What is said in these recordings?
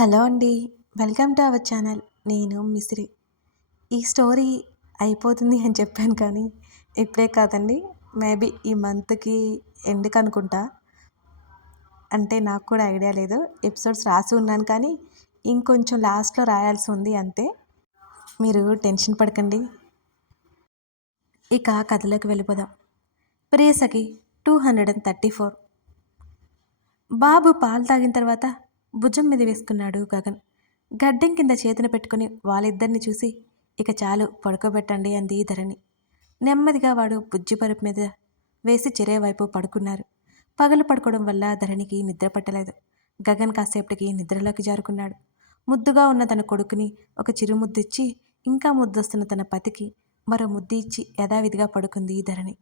Hello అండి welcome to our channel. నేను మిశ్రీ ఈ స్టోరీ అయిపోతుంది అని చెప్పాను కానీ ఇప్పుడే కాదండి మేబీ ఈ మంత్కి ఎండ్కి అనుకుంటా. అంటే నాకు కూడా ఐడియా లేదు ఎపిసోడ్స్ రాసి ఉన్నాను కానీ ఇంకొంచెం లాస్ట్లో రాయాల్సి ఉంది అంతే. మీరు టెన్షన్ పడకండి. ఇక కథలోకి వెళ్ళిపోదాం. Priyasakhi two hundred and thirty four. బాబు పాలు తాగిన తర్వాత భుజం మీద వేసుకున్నాడు గగన్. గడ్డం కింద చేతిన పెట్టుకుని వాళ్ళిద్దరిని చూసి ఇక చాలు పడుకోబెట్టండి అంది ధరణి. నెమ్మదిగా వాడు బుజ్జి పరుపు మీద వేసి చెరే వైపు పడుకున్నారు. పగలు పడుకోవడం వల్ల ధరణికి నిద్ర పట్టలేదు. గగన్ కాసేపటికి నిద్రలోకి జారుకున్నాడు. ముద్దుగా ఉన్న తన కొడుకుని ఒక చిరుముద్దిచ్చి ఇంకా ముద్దొస్తున్న తన పతికి మరో ముద్దు ఇచ్చి యథావిధిగా పడుకుంది ధరణి.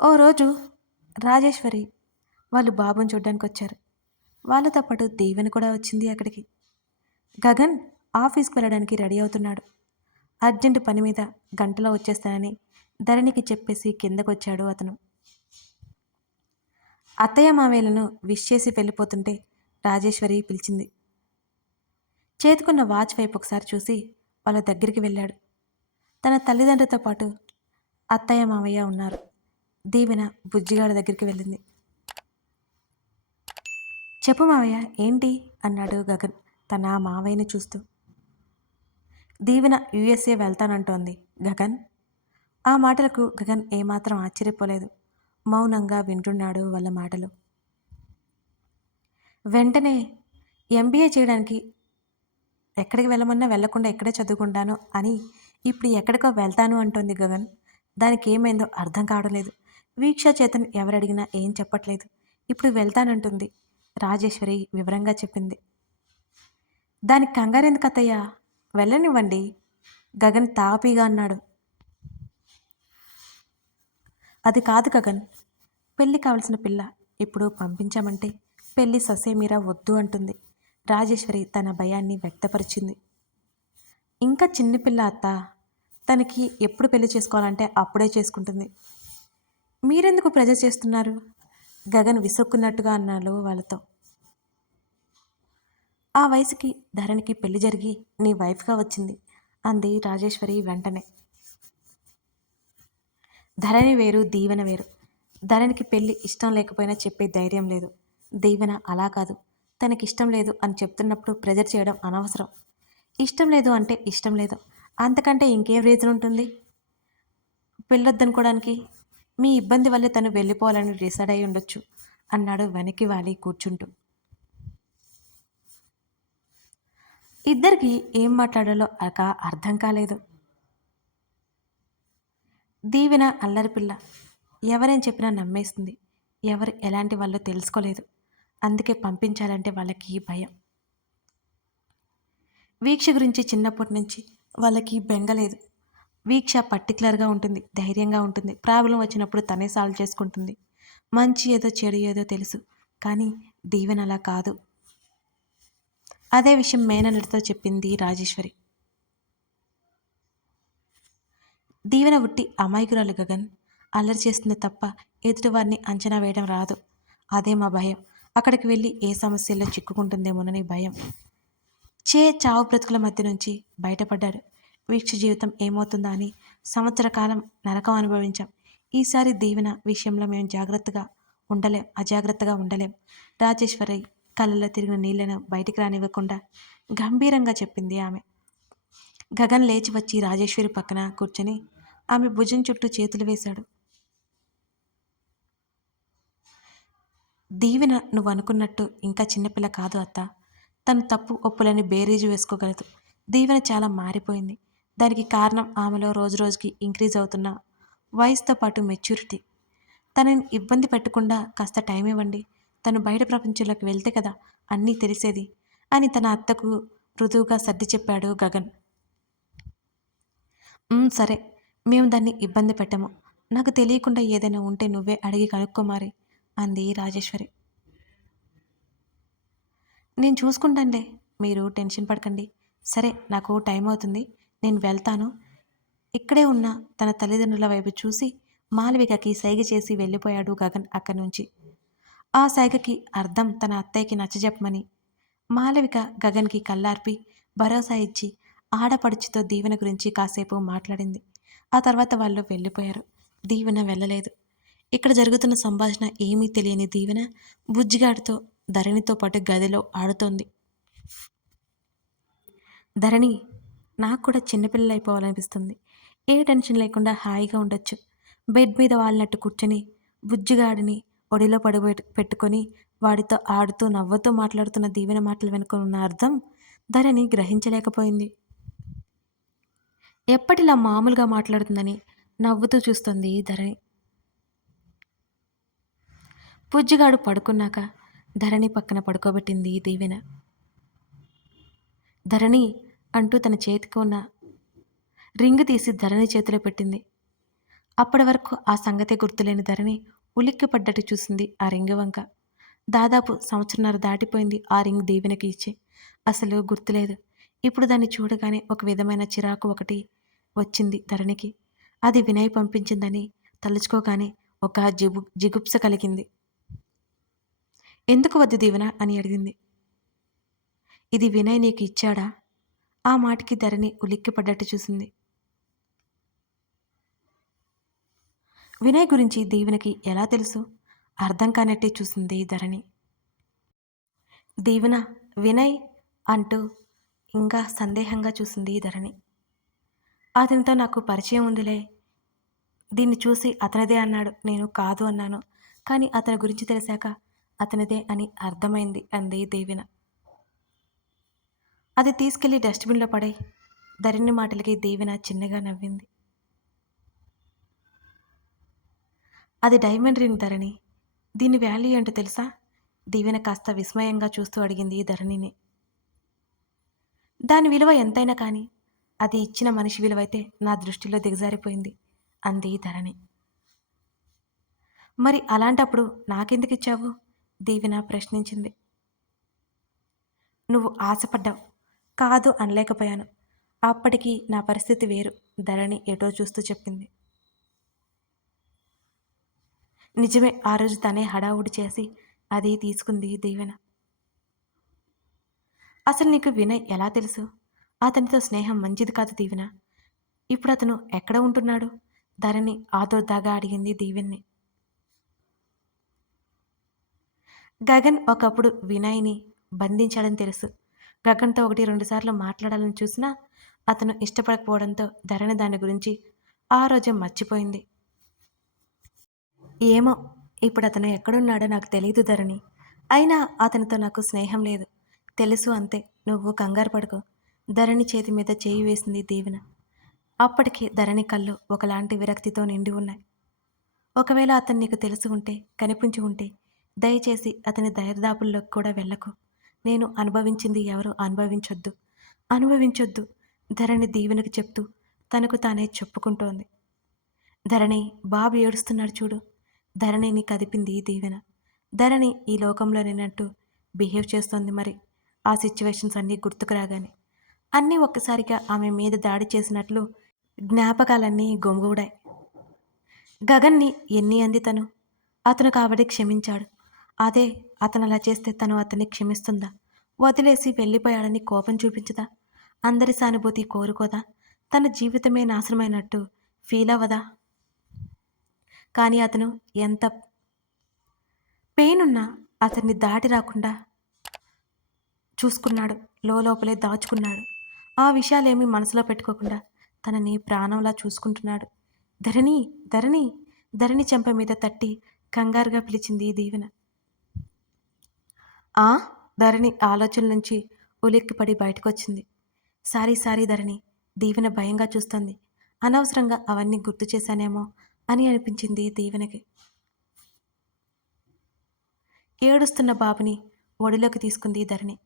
ఓ రోజు రాజేశ్వరి వాళ్ళు బాబుని చూడ్డానికి వచ్చారు. వాళ్ళతో పాటు దేవని కూడా వచ్చింది అక్కడికి. గగన్ ఆఫీస్కి వెళ్ళడానికి రెడీ అవుతున్నాడు. అర్జెంట్ పని మీద గంటలో వచ్చేస్తానని ధరణికి చెప్పేసి కిందకొచ్చాడు అతను. అత్తయ్య మావేలను విష్ చేసి వెళ్ళిపోతుంటే రాజేశ్వరి పిలిచింది. చేతుకున్న వాచ్ వైపు ఒకసారి చూసి వాళ్ళ దగ్గరికి వెళ్ళాడు. తన తల్లిదండ్రులతో పాటు అత్తయ్య మావయ్య ఉన్నారు. దీవెన బుజ్జిగాడి దగ్గరికి వెళ్ళింది. చెప్పు మావయ్య ఏంటి? అన్నాడు గగన్ తన మావయ్యని చూస్తూ. దీవెన యుఎస్ఏ వెళ్తానంటోంది గగన్. ఆ మాటలకు గగన్ ఏమాత్రం ఆశ్చర్యపోలేదు. మౌనంగా వింటున్నాడు వాళ్ళ మాటలు. వెంటనే ఎంబీఏ చేయడానికి ఎక్కడికి వెళ్ళమన్నా వెళ్ళకుండా ఎక్కడే చదువుకుంటాను అని ఇప్పుడు ఎక్కడికో వెళ్తాను అంటోంది గగన్. దానికి ఏమైందో అర్థం కావడం లేదు. వీక్ష చేతన్ ఎవరడిగినా ఏం చెప్పట్లేదు. ఇప్పుడు వెళ్తానంటుంది. రాజేశ్వరి వివరంగా చెప్పింది. దానికి కంగారెందుకు అత్తయ్యా? వెళ్ళనివ్వండి. గగన్ తాపీగా అన్నాడు. అది కాదు గగన్. పెళ్ళి కావలసిన పిల్ల ఇప్పుడు పంపించామంటే పెళ్ళి ససేమీరా వద్దు అంటుంది. రాజేశ్వరి తన భయాన్ని వ్యక్తపరిచింది. ఇంకా చిన్న పిల్ల అత్త. తనకి ఎప్పుడు పెళ్ళి చేసుకోవాలంటే అప్పుడే చేసుకుంటుంది. మీరెందుకు ప్రెజర్ చేస్తున్నారు? గగన్ విసుక్కున్నట్టుగా అన్నాడు వాళ్ళతో. ఆ వయసుకి ధరణికి పెళ్ళి జరిగి నీ వైఫ్గా వచ్చింది అంది రాజేశ్వరి వెంటనే. ధరణి వేరు దీవెన వేరు. ధరణికి పెళ్ళి ఇష్టం లేకపోయినా చెప్పే ధైర్యం లేదు. దీవెన అలా కాదు. తనకి ఇష్టం లేదు అని చెప్తున్నప్పుడు ప్రెజర్ చేయడం అనవసరం. ఇష్టం లేదు అంటే ఇష్టం లేదు. అంతకంటే ఇంకేం రీజన్ ఉంటుంది పెళ్ళొద్దనుకోవడానికి మీ ఇబ్బంది వల్ల తను వెళ్ళిపోవాలని డిసైడ్ అయి ఉండొచ్చు అన్నాడు వెనక్కి వాలి కూర్చుంటూ. ఇద్దరికి ఏం మాట్లాడాలో అక అర్థం కాలేదు. దీవెన అల్లరి పిల్ల ఎవరేం చెప్పినా నమ్మేస్తుంది ఎవరు ఎలాంటి వాళ్ళో తెలుసుకోలేదు అందుకే పంపించాలంటే వాళ్ళకి భయం. వీక్ష గురించి చిన్నప్పటి నుంచి వాళ్ళకి బెంగలేదు వీక్ష పర్టికులర్గా ఉంటుంది ధైర్యంగా ఉంటుంది. ప్రాబ్లం వచ్చినప్పుడు తనే సాల్వ్ చేసుకుంటుంది. మంచి ఏదో చెడు ఏదో తెలుసు కానీ దీవెన అలా కాదు. అదే విషయం మేనల్లుడితో చెప్పింది రాజేశ్వరి. దీవెన ఉట్టి అమాయకురాలు గగన్. అల్లరి చేస్తుంది తప్ప ఎదుటివారిని అంచనా వేయడం రాదు. అదే మా భయం. అక్కడికి వెళ్ళి ఏ సమస్యల్లో చిక్కుకుంటుందేమోనని భయం. చే చావు బ్రతుకుల మధ్య నుంచి బయటపడ్డాడు. వీక్ష జీవితం ఏమవుతుందా అని సంవత్సర కాలం నరకం అనుభవించాం. ఈసారి దీవెన విషయంలో మేము జాగ్రత్తగా ఉండలేం అజాగ్రత్తగా ఉండలేం. రాజేశ్వరి కళ్ళలో తిరిగిన నీళ్ళను బయటికి రానివ్వకుండా గంభీరంగా చెప్పింది ఆమె. గగన్ లేచి వచ్చి రాజేశ్వరి పక్కన కూర్చొని ఆమె భుజం చుట్టూ చేతులు వేశాడు. దీవెన నువ్వు అనుకున్నట్టు ఇంకా చిన్నపిల్ల కాదు అత్త. తను తప్పు ఒప్పులని బేరీజు వేసుకోగలదు. దీవెన చాలా మారిపోయింది. దానికి కారణం ఆమెలో రోజు రోజుకి ఇంక్రీజ్ అవుతున్న వయసుతో పాటు మెచ్యూరిటీ. తనని ఇబ్బంది పెట్టకుండా కాస్త టైం ఇవ్వండి. తను బయట ప్రపంచంలోకి వెళ్తే కదా అన్నీ తెలిసేది అని తన అత్తకు మృదువుగా సర్ది చెప్పాడు గగన్. సరే. మేము దాన్ని ఇబ్బంది పెట్టము. నాకు తెలియకుండా ఏదైనా ఉంటే నువ్వే అడిగి కనుక్కోమారి అంది రాజేశ్వరి. నేను చూసుకుంటానులే. మీరు టెన్షన్ పడకండి. సరే నాకు టైం అవుతుంది. నేను వెళ్తాను. ఇక్కడే ఉన్న తన తల్లిదండ్రుల వైపు చూసి మాలవికకి సైగ చేసి వెళ్ళిపోయాడు గగన్ అక్కడి నుంచి. ఆ సైగకి అర్థం తన అత్తయ్యకి నచ్చజెప్పమని మాలవిక గగన్కి కళ్ళార్పి భరోసా ఇచ్చి ఆడపడుచుతో దీవెన గురించి కాసేపు మాట్లాడింది. ఆ తర్వాత వాళ్ళు వెళ్ళిపోయారు. దీవెన వెళ్ళలేదు. ఇక్కడ జరుగుతున్న సంభాషణ ఏమీ తెలియని దీవెన బుజ్జిగాడితో ధరణితో పాటు గదిలో ఆడుతోంది. ధరణి నాకు కూడా చిన్నపిల్లలు అయిపోవాలనిపిస్తుంది. ఏ టెన్షన్ లేకుండా హాయిగా ఉండొచ్చు. బెడ్ మీద వాళ్ళనట్టు కూర్చొని బుజ్జిగాడిని ఒడిలో పడి పెట్టుకొని వాడితో ఆడుతూ నవ్వుతూ మాట్లాడుతున్న దీవెన మాటలు వెనుకున్న అర్థం ధరణి గ్రహించలేకపోయింది. ఎప్పటిలా మామూలుగా మాట్లాడుతుందని నవ్వుతూ చూస్తుంది ధరణి. బుజ్జిగాడు పడుకున్నాక ధరణి పక్కన పడుకోబెట్టింది దీవెన. ధరణి అంటూ తన చేతికి ఉన్న రింగ్ తీసి ధరణి చేతిలో పెట్టింది. అప్పటి వరకు ఆ సంగతే గుర్తులేని ధరణి ఉలిక్కి పడ్డట్టు చూసింది ఆ రింగ్ వంక. దాదాపు సంవత్సరంన్నర దాటిపోయింది ఆ రింగ్ దీవెనకి ఇచ్చి. అసలు గుర్తులేదు. ఇప్పుడు దాన్ని చూడగానే ఒక విధమైన చిరాకు ఒకటి వచ్చింది ధరణికి. అది వినయ్ పంపించిందని తలుచుకోగానే ఒక జిగు జిగుప్స కలిగింది. ఎందుకు వద్దు దీవెన? అని అడిగింది. ఇది వినయ్ నీకు ఇచ్చాడా? ఆ మాటకి ధరణి ఉలిక్కిపడ్డట్టు చూసింది. వినయ్ గురించి దీవెనకి ఎలా తెలుసు? అర్థం కానట్టే చూసింది ధరణి. దీవెన వినయ్ అంటూ ఇంకా సందేహంగా చూసింది ధరణి. అతనితో నాకు పరిచయం ఉందిలే. దీన్ని చూసి అతనిదే అన్నాడు. నేను కాదు అన్నాను. కానీ అతని గురించి తెలిసాక అతనిదే అని అర్థమైంది అంది దేవిన. అది తీసుకెళ్ళి డస్ట్బిన్లో పడాయి. ధరణి మాటలకి దేవిన చిన్నగా నవ్వింది. అది డైమండ్ రింగ్ ధరణి. దీని వాల్యూ ఏంటో తెలుసా? దీవెన కాస్త విస్మయంగా చూస్తూ అడిగింది ఈ ధరణిని. దాని విలువ ఎంతైనా కానీ అది ఇచ్చిన మనిషి విలువైతే నా దృష్టిలో దిగజారిపోయింది అంది ఈ ధరణి. మరి అలాంటప్పుడు నాకెందుకు ఇచ్చావు? దీవెన ప్రశ్నించింది. నువ్వు ఆశపడ్డావు. కాదు అనలేకపోయాను. అప్పటికి నా పరిస్థితి వేరు. ధరణి ఎటో చూస్తూ చెప్పింది. నిజమే ఆ రోజు తనే హడావుడి చేసి అది తీసుకుంది దీవెన. అసలు నీకు వినయ్ ఎలా తెలుసు? అతనితో స్నేహం మంచిది కాదు దీవెన. ఇప్పుడు అతను ఎక్కడ ఉంటున్నాడు? ధరణి ఆదోర్దాగా అడిగింది దీవెన్ని. గగన్ ఒకప్పుడు వినయ్ని బంధించాడని తెలుసు. గగన్తో ఒకటి రెండుసార్లు మాట్లాడాలని చూసినా అతను ఇష్టపడకపోవడంతో ధరణి దాని గురించి ఆ రోజే మర్చిపోయింది. ఏమో ఇప్పుడు అతను ఎక్కడున్నాడో నాకు తెలియదు ధరణి. అయినా అతనితో నాకు స్నేహం లేదు. తెలుసు అంతే నువ్వు కంగారు పడుకో. ధరణి చేతి మీద చేయి వేసింది దీవెన. అప్పటికి ధరణి కళ్ళు ఒకలాంటి విరక్తితో నిండి ఉన్నాయి. ఒకవేళ అతను నీకు తెలిసి ఉంటే కనిపించి ఉంటే దయచేసి అతని దైర్దాపుల్లోకి కూడా వెళ్ళకు. నేను అనుభవించింది ఎవరు అనుభవించొద్దు. అనుభవించొద్దు ధరణి దీవెనకు చెప్తూ తనకు తానే చెప్పుకుంటోంది. ధరణి బాబు ఏడుస్తున్నాడు చూడు. ధరణిని కదిపింది దీవెన. ధరణి ఈ లోకంలో నిన్నట్టు బిహేవ్ చేస్తోంది మరి. ఆ సిచ్యువేషన్స్ అన్నీ గుర్తుకు రాగానే. అన్నీ ఒక్కసారిగా ఆమె మీద దాడి చేసినట్లు జ్ఞాపకాలన్నీ గొంగుడాయి గగన్ని ఎన్ని అంది తను? అతను కాబట్టి క్షమించాడు. అదే అతను అలా చేస్తే తను అతన్ని క్షమిస్తుందా? వదిలేసి వెళ్ళిపోయాడని కోపం చూపించదా? అందరి సానుభూతి కోరుకోదా? తన జీవితమే నాశనమైనట్టు ఫీల్ అవ్వదా? కానీ అతను ఎంత పెయిన్ ఉన్నా అతన్ని దాటి రాకుండా చూసుకున్నాడు. లోపలే దాచుకున్నాడు. ఆ విషయాలేమీ మనసులో పెట్టుకోకుండా తనని ప్రాణంలా చూసుకుంటున్నాడు. ధరణి ధరణి ధరణి చెంప మీద తట్టి కంగారుగా పిలిచింది దీవెన. ఆ? ధరణి ఆలోచన నుంచి ఉలిక్కిపడి బయటకొచ్చింది. సారీ సారీ ధరణి దీవెన భయంగా చూస్తుంది. అనవసరంగా అవన్నీ గుర్తు చేశానేమో అని అనిపించింది దీవెనకి. ఏడుస్తున్న బాబుని ఒడిలోకి తీసుకుంది ధరణి.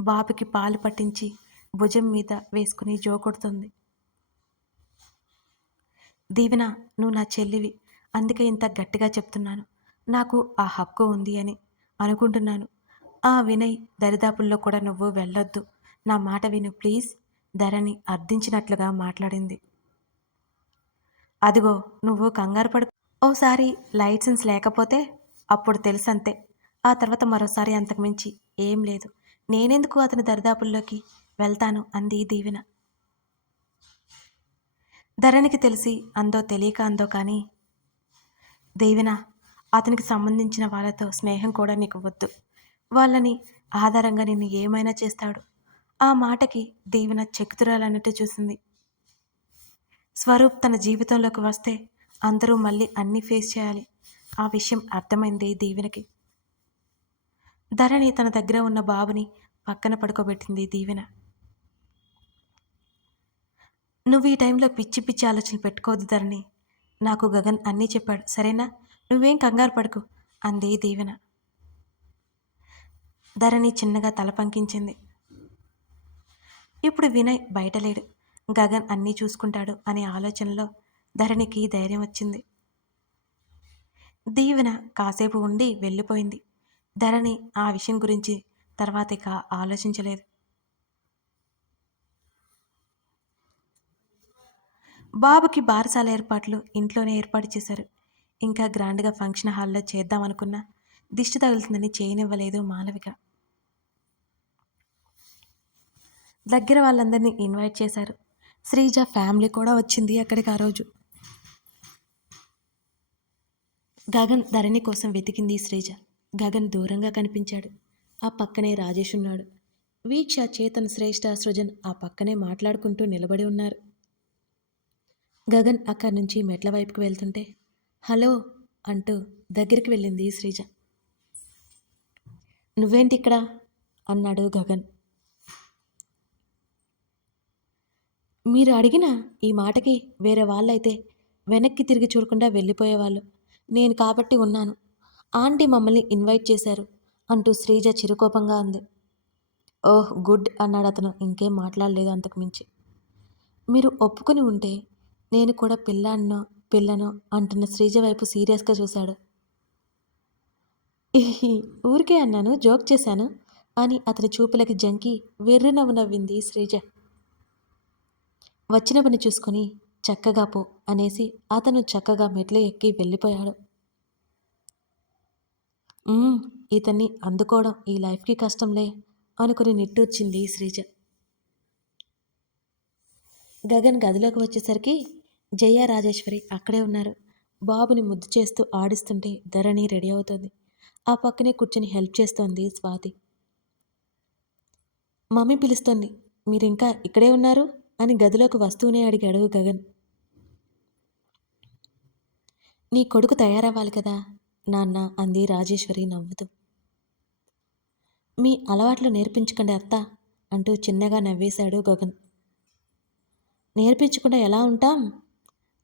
బాబుకి పాలు పట్టించి భుజం మీద వేసుకుని జోకొడుతుంది. దీవెన నువ్వు నా చెల్లివి అందుకే ఇంత గట్టిగా చెప్తున్నాను. నాకు ఆ హక్కు ఉంది అని అనుకుంటున్నాను. ఆ వినయ్ దరిదాపుల్లో కూడా నువ్వు వెళ్ళొద్దు. నా మాట విను ప్లీజ్ ధరణి అర్థించినట్లుగా మాట్లాడింది. అదిగో నువ్వు కంగారు పడు ఓసారి లైసెన్స్ లేకపోతే అప్పుడు తెలుసంతే. ఆ తర్వాత మరోసారి అంతకుమించి ఏం లేదు. నేనెందుకు అతని దరిదాపుల్లోకి వెళ్తాను అంది దీవెన. ధరణికి తెలిసి అందో తెలియక అందో కానీ దీవెన అతనికి సంబంధించిన వాళ్ళతో స్నేహం కూడా నీకు వద్దు. వాళ్ళని ఆధారంగా నిన్ను ఏమైనా చేస్తాడు. ఆ మాటకి దీవెన చెక్కుతురాలన్నట్టు చూసింది. స్వరూప్ తన జీవితంలోకి వస్తే అందరూ మళ్ళీ అన్నీ ఫేస్ చేయాలి. ఆ విషయం అర్థమైంది దీవెనకి. ధరణి తన దగ్గర ఉన్న బాబుని పక్కన పడుకోబెట్టింది దీవెన. నువ్వు ఈ టైంలో పిచ్చి పిచ్చి ఆలోచనలు పెట్టుకోవద్దు ధరణి. నాకు గగన్ అన్నీ చెప్పాడు. సరేనా? నువ్వేం కంగారు పడకు అంది దీవెన. ధరణి చిన్నగా తల పంకించింది. ఇప్పుడు వినయ్ బయట లేడు గగన్ అన్నీ చూసుకుంటాడు అనే ఆలోచనలో ధరణికి ధైర్యం వచ్చింది. దీవెన కాసేపు ఉండి వెళ్ళిపోయింది. ధరణి ఆ విషయం గురించి తర్వాత ఇక ఆలోచించలేదు. బాబుకి బారసాల ఏర్పాట్లు ఇంట్లోనే ఏర్పాటు చేశారు. ఇంకా గ్రాండ్గా ఫంక్షన్ హాల్లో చేద్దామనుకున్నా దిష్టి తగులుతుందని చేయనివ్వలేదు మాలవిక. దగ్గర వాళ్ళందరినీ ఇన్వైట్ చేశారు. శ్రీజ ఫ్యామిలీ కూడా వచ్చింది అక్కడికి ఆ రోజు. గగన్ ధరణి కోసం వెతికింది శ్రీజ. గగన్ దూరంగా కనిపించాడు. ఆ పక్కనే రాజేష్ ఉన్నాడు. వీక్ష చేతన్ శ్రేష్ఠ సృజన్ ఆ పక్కనే మాట్లాడుకుంటూ నిలబడి ఉన్నారు. గగన్ అక్కడి నుంచి మెట్ల వైపుకు వెళ్తుంటే హలో అంటూ దగ్గరికి వెళ్ళింది శ్రీజ. నువ్వేంటి ఇక్కడ? అన్నాడు గగన్. మీరు అడిగిన ఈ మాటకి వేరే వాళ్ళైతే వెనక్కి తిరిగి చూడకుండా వెళ్ళిపోయేవాళ్ళు. నేను కాబట్టి ఉన్నాను. ఆంటీ మమ్మల్ని ఇన్వైట్ చేశారు అంటూ శ్రీజ చిరుకోపంగా అంది. ఓహ్ గుడ్ అన్నాడు అతను. ఇంకేం మాట్లాడలేదు అంతకుమించి మీరు ఒప్పుకొని ఉంటే నేను కూడా పిల్లాన్నో పిల్లనో అంటున్న శ్రీజ వైపు సీరియస్గా చూశాడు. ఊరికే అన్నాను జోక్ చేశాను అని అతని చూపులకి జంకి వెర్రి నవ్వు నవ్వింది శ్రీజ. వచ్చిన పని చూసుకొని చక్కగా పో అనేసి అతను చక్కగా మెట్లు ఎక్కి వెళ్ళిపోయాడు. ఇతన్ని అందుకోవడం ఈ లైఫ్కి కష్టంలే అనుకుని నిట్టూర్చింది శ్రీజ. గగన్ గదిలోకి వచ్చేసరికి జయ రాజేశ్వరి అక్కడే ఉన్నారు. బాబుని ముద్దు చేస్తూ ఆడిస్తుంటే ధరణి రెడీ అవుతుంది. ఆ పక్కనే కూర్చొని హెల్ప్ చేస్తోంది స్వాతి. మమ్మీ పిలుస్తోంది. మీరింకా ఇక్కడే ఉన్నారు? అని గదిలోకి వస్తూనే అడిగాడు గగన్. నీ కొడుకు తయారవ్వాలి కదా? నాన్న అంది రాజేశ్వరి నవ్వుతూ. మీ అలవాట్లు నేర్పించకండి అత్త అంటూ చిన్నగా నవ్వేశాడు గగన్. నేర్పించకుండా ఎలా ఉంటాం?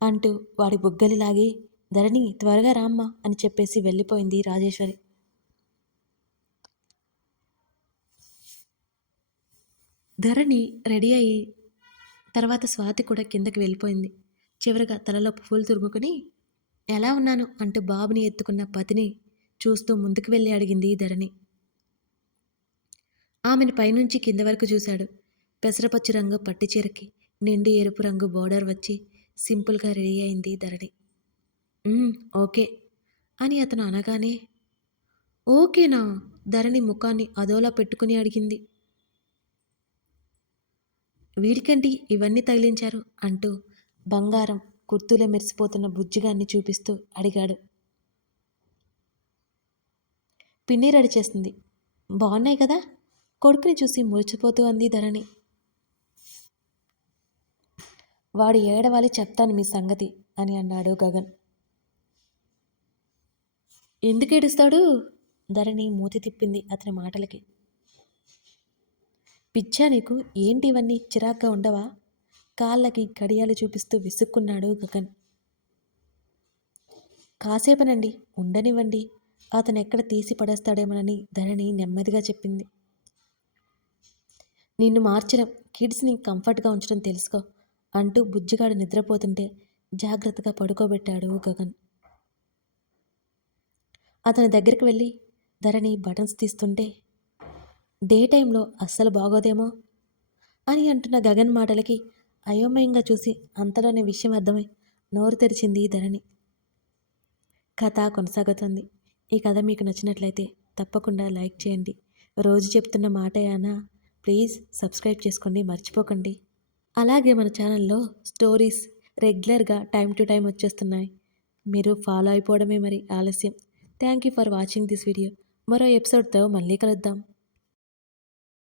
అంటూ వాడి బుగ్గలి లాగి ధరణి త్వరగా రామ్మా అని చెప్పేసి వెళ్ళిపోయింది రాజేశ్వరి. ధరణి రెడీ అయ్యి తర్వాత స్వాతి కూడా కిందకి వెళ్ళిపోయింది. చివరగా తలలో పువ్వులు తురుముకుని ఎలా ఉన్నాను? అంటూ బాబుని ఎత్తుకున్న పతిని చూస్తూ ముందుకు వెళ్ళి అడిగింది ధరణి. ఆమెను పైనుంచి కింద వరకు చూశాడు. పెసరపచ్చి రంగు పట్టు చీరకి నిండి ఎరుపు రంగు బోర్డర్ వచ్చి సింపుల్గా రెడీ అయింది ధరణి. ఓకే అని అతను అనగానే ఓకేనా? ధరణి ముఖాన్ని అదోలా పెట్టుకుని అడిగింది. వీడికండి ఇవన్నీ తగిలించారు? అంటూ బంగారం కుర్తూలో మెరిసిపోతున్న బుజ్జిగాన్ని చూపిస్తూ అడిగాడు. పిన్ని రెడీ చేస్తుంది బాగున్నాయి కదా? కొడుకుని చూసి మురిచిపోతూ అంది ధరణి. వాడు ఏడవాలి చెప్తాను మీ సంగతి అని అన్నాడు గగన్. ఎందుకు ఏడుస్తాడు? ధరణి మూతి తిప్పింది అతని మాటలకి. పిచ్చా నీకు ఏంటి ఇవన్నీ చిరాగ్గా ఉండవా? కాళ్ళకి గడియాలు చూపిస్తూ విసుక్కున్నాడు గగన్. కాసేపనండి ఉండనివ్వండి. అతను ఎక్కడ తీసి పడేస్తాడేమోనని ధరణి నెమ్మదిగా చెప్పింది. నిన్ను మార్చడం కిడ్స్ని కంఫర్ట్గా ఉంచడం తెలుసుకో అంటూ బుజ్జిగాడు నిద్రపోతుంటే జాగ్రత్తగా పడుకోబెట్టాడు గగన్. అతని దగ్గరికి వెళ్ళి ధరణి బటన్స్ తీస్తుంటే డే టైంలో అస్సలు బాగోదేమో? అని అంటున్న గగన్ మాటలకి అయోమయంగా చూసి అంతలోనే విషయం అర్థమై నోరు తెరిచింది ధరణి. కథ కొనసాగుతుంది. ఈ కథ మీకు నచ్చినట్లయితే తప్పకుండా లైక్ చేయండి. రోజు చెప్తున్న మాటయానా ప్లీజ్ సబ్స్క్రైబ్ చేసుకోండి మర్చిపోకండి. అలాగే మన ఛానల్లో స్టోరీస్ రెగ్యులర్గా టైం టు టైం వచ్చేస్తున్నాయి. మీరు ఫాలో అయిపోవడమే మరి ఆలస్యం. Thank you for watching this video. మరో ఎపిసోడ్తో మళ్ళీ కలుద్దాం.